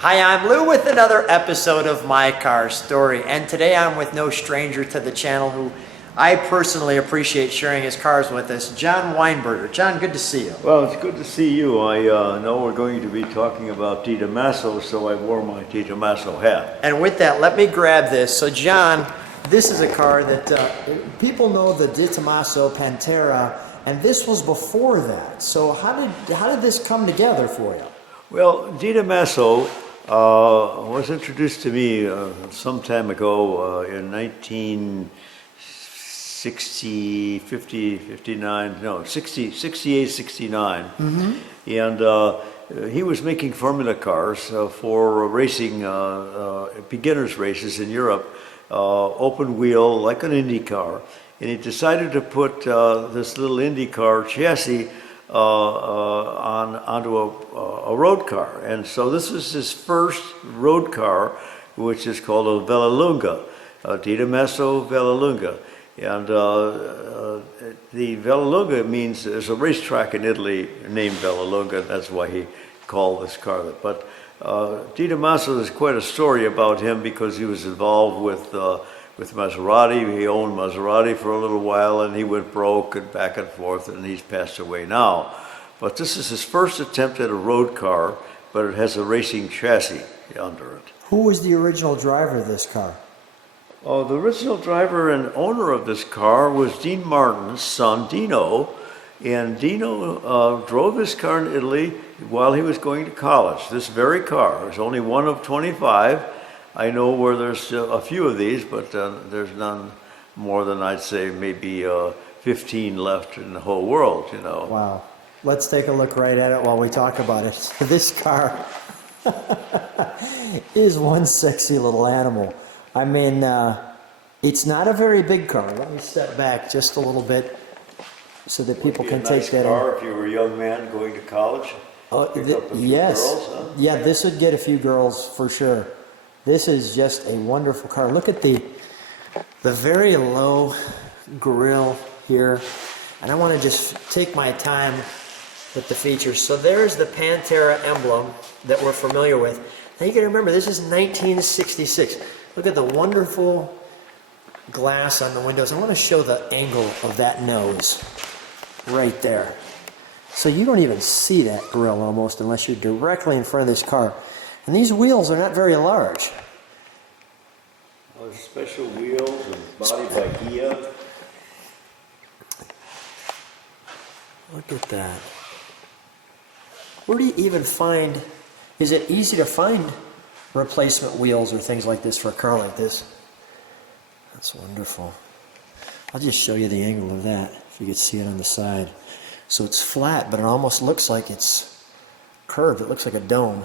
Hi, I'm Lou with another episode of My Car Story, and today I'm with no stranger to the channel who I personally appreciate sharing his cars with us, John Weinberger. John, good to see you. Well, it's good to see you. I know we're going to be talking about DeTomaso, so I wore my DeTomaso hat. And with that, let me grab this. So, John, this is a car that people know the DeTomaso Pantera, and this was before that. So how did this come together for you? Well, DeTomaso was introduced to me some time ago in 68, 69. Mm-hmm. And he was making formula cars for racing, beginners races in Europe, open wheel, like an Indy car. And he decided to put this little Indy car chassis onto a road car. And so this is his first road car, which is called a Vallelunga, DeTomaso Vallelunga. And the Vallelunga means, there's a racetrack in Italy named Vallelunga, that's why he called this car that. But DeTomaso, there's quite a story about him because he was involved with Maserati. He owned Maserati for a little while, and he went broke and back and forth, and he's passed away now. But this is his first attempt at a road car, but it has a racing chassis under it. Who was the original driver of this car? Oh, the original driver and owner of this car was Dean Martin's son, Dino. And Dino drove this car in Italy while he was going to college. This very car is only one of 25. I know where there's a few of these, but there's none more than, I'd say, maybe 15 left in the whole world, you know. Wow. Let's take a look right at it while we talk about it. This car is one sexy little animal. I mean, it's not a very big car. Let me step back just a little bit so that people can take that in. Car if you were a young man going to college? Yes. Girls, huh? Yeah, this would get a few girls for sure. This is just a wonderful car. Look at the very low grille here. And I want to just take my time with the features. So there's the Pantera emblem that we're familiar with. Now you got to remember, this is 1966. Look at the wonderful glass on the windows. I want to show the angle of that nose right there. So you don't even see that grille almost unless you're directly in front of this car. And these wheels are not very large. Well, there's special wheels and body by Gia. Look at that. Where do you even find, is it easy to find replacement wheels or things like this for a car like this? That's wonderful. I'll just show you the angle of that, if you could see it on the side. So it's flat, but it almost looks like it's curved. It looks like a dome.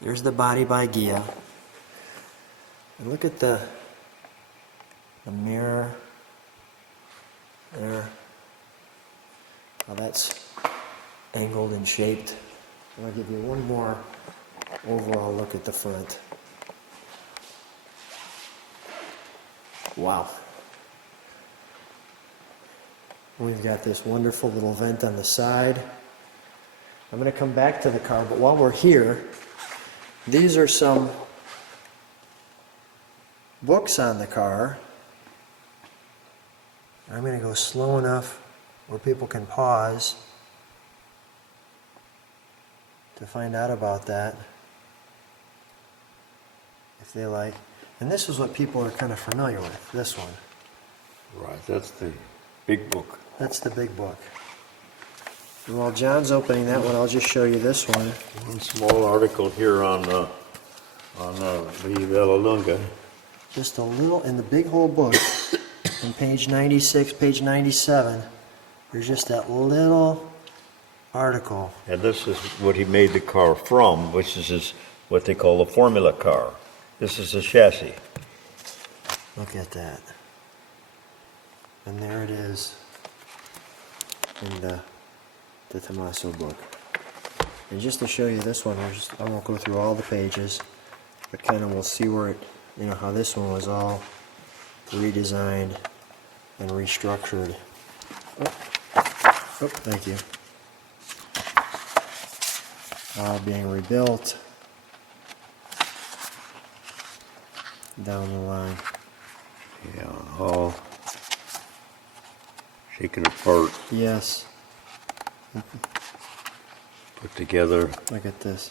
There's the body by Gia. And look at the mirror there. How that's angled and shaped. I'm going to give you one more overall look at the front. Wow. We've got this wonderful little vent on the side. I'm going to come back to the car, but while we're here, these are some books on the car. I'm going to go slow enough where people can pause to find out about that if they like. And this is what people are kind of familiar with, this one. Right, that's the big book. That's the big book. And while John's opening that one, I'll just show you this one. One small article here on the Vallelunga. Just a little, in the big whole book, on page 96, page 97, there's just that little article. And this is what he made the car from, which is what they call a formula car. This is a chassis. Look at that. And there it is in the DeTomaso book. And just to show you this one, I won't go through all the pages, but kind of we'll see where it, you know, how this one was all redesigned and restructured. Oh, thank you. Being rebuilt. down the line. Yeah, all shaken apart, Yes. put together. Look at this.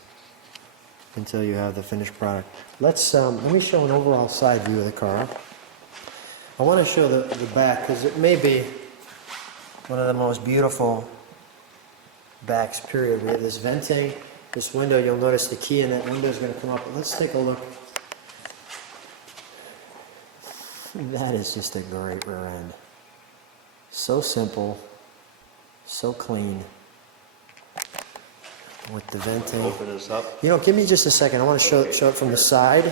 Until you have the finished product. Let me show an overall side view of the car. I want to show the back because it may be one of the most beautiful backs, period. We have this venting, this window. You'll notice the key in that window is going to come up. Let's take a look. That is just a great rear end. So simple, so clean. With the venting. Open this up. You know, give me just a second. I want to show it from the side.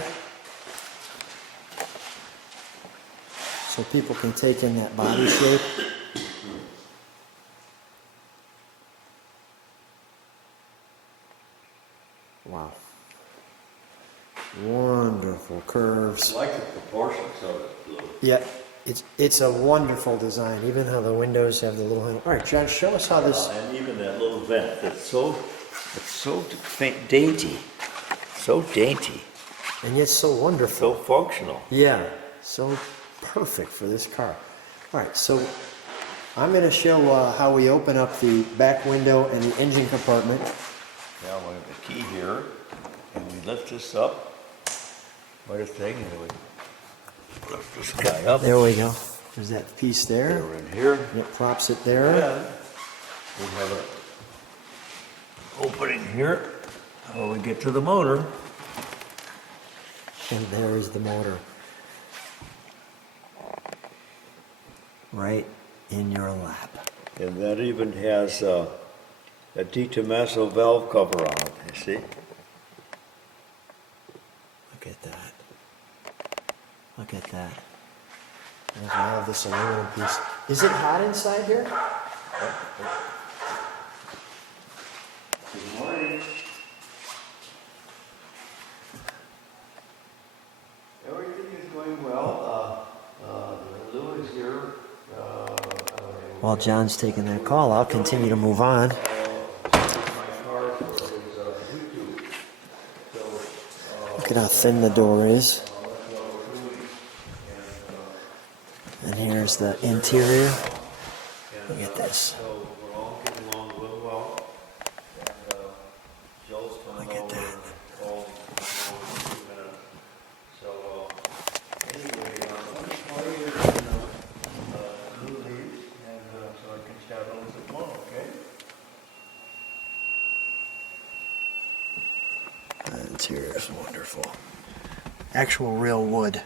So people can take in that body shape. Wow. Wonderful curves. I like the proportions of it. Yeah, it's a wonderful design. Even how the windows have the little handle. All right, John, show us how this. And even that little vent, it's so dainty, so dainty, And yet so wonderful. so functional. Yeah, so perfect for this car. All right, so I'm going to show how we open up the back window and the engine compartment. Now we have the key here, and we lift this up. What a thing, and we lift this guy up. There we go. There's that piece there. We're in here. And it props it there. Yeah. We have an opening here where we get to the motor. And there is the motor. Right in your lap. And that even has a DeTomaso valve cover on it, you see? Look at that. Look at that. And we have this aluminum piece. Is it hot inside here? Good morning. Everything is going well. Lou is here. While John's taking that call, I'll continue to move on. Look at how thin the door is. And here's the interior. Look at this. So we're all getting along real well. And Joe's coming Look at over. that. Oh, in 2 minutes. So anyway, I'm going to call you Lou leaves, and so I can chat a little bit more, okay? The interior is wonderful. Actual real wood.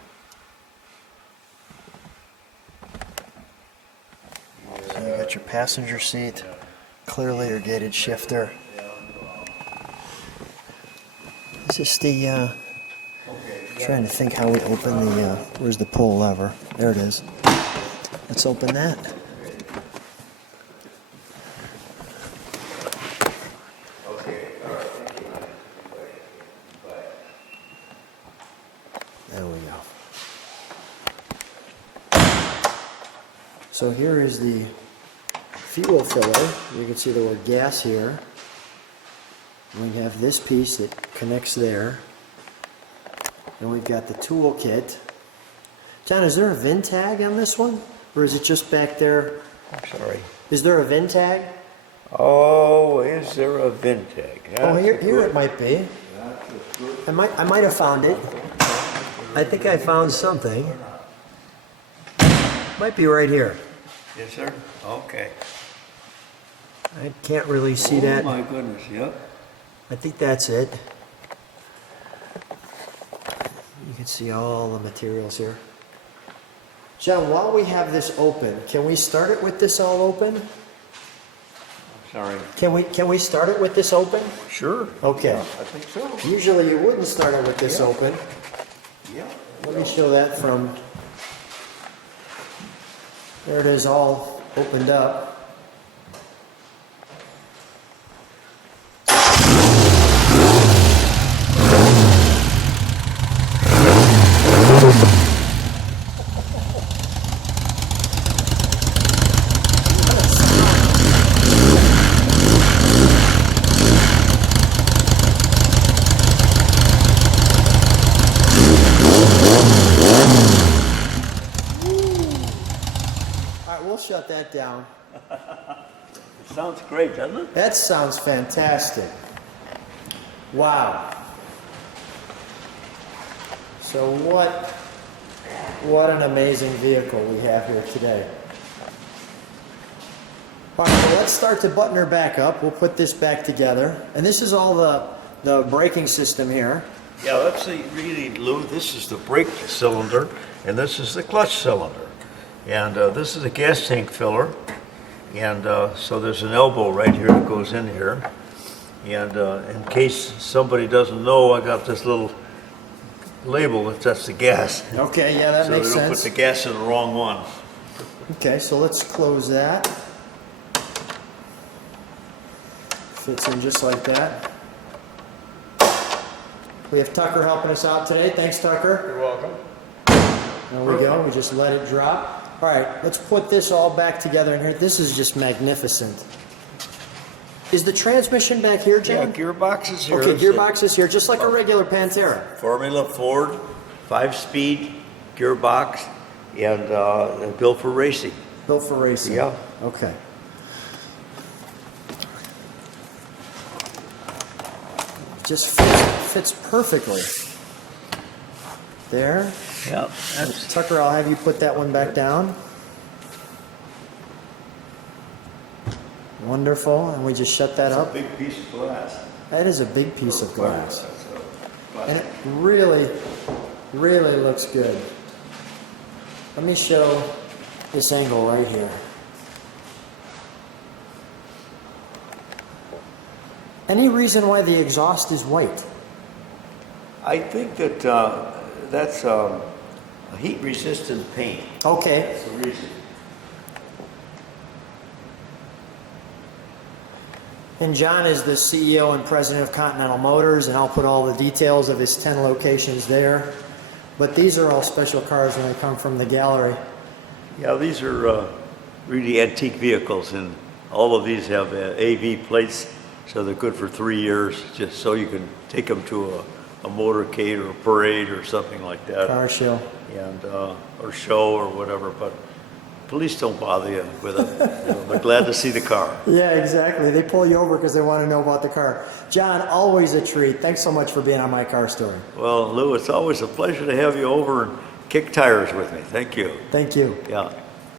So you got your passenger seat, clearly your gated shifter. This is the, trying to think how we open the, where's the pull lever? There it is. Let's open that. There we go. So here is the fuel filler. You can see the word gas here. We have this piece that connects there. And we've got the tool kit. John, is there a VIN tag on this one? Or is it just back there? I'm sorry. Is there a VIN tag? Oh, is there a VIN tag? Oh, here it might be. I might have found it. I think I found something. Might be right here. Yes, sir? Okay. I can't really see that. Oh, my goodness, yep. I think that's it. You can see all the materials here. John, while we have this open, can we start it with this all open? Sorry. Can we start it with this open? Sure. Okay. Yeah, I think so. Usually you wouldn't start it with this Yeah. open. Yeah. Let me show that from. There it is, all opened up. shut that down. It sounds great, doesn't it? That sounds fantastic. Wow. So what an amazing vehicle we have here today. All right, well, let's start to button her back up. We'll put this back together. And this is all the braking system here. Yeah, let's see, really, Lou, this is the brake cylinder, and this is the clutch cylinder. And this is a gas tank filler. And so there's an elbow right here that goes in here. And in case somebody doesn't know, I got this little label that's the gas. Okay, yeah, that makes So they don't sense. put the gas in the wrong one. Okay, so let's close that. Fits in just like that. We have Tucker helping us out today. Thanks, Tucker. You're welcome. There we go. We just let it drop. All right, let's put this all back together in here. This is just magnificent. Is the transmission back here, Yeah, John? gearbox is here. Okay, gearbox is here, just like a regular Pantera. Formula Ford, 5-speed gearbox, and built for racing. Built for racing. Yeah. Okay. Just fits perfectly. There. Yeah, that's Tucker, I'll have you put that one back down. Wonderful, and we just shut that a up. big piece of glass. That is a big piece of glass. And it really, really looks good. Let me show this angle right here. Any reason why the exhaust is white? I think that that's a heat-resistant paint. Okay. That's the reason. And John is the CEO and president of Continental Motors, and I'll put all the details of his 10 locations there. But these are all special cars when they come from the gallery. Yeah, these are really antique vehicles, and all of these have AV plates, so they're good for 3 years, just so you can take them to a motorcade or a parade or something like that, Car show. and or show or whatever. But police don't bother you with it. You know, they're glad to see the car. Yeah, exactly. They pull you over because they want to know about the car. John, always a treat. Thanks so much for being on My Car Story. Well, Lou, it's always a pleasure to have you over and kick tires with me. Thank you. Thank you. Yeah.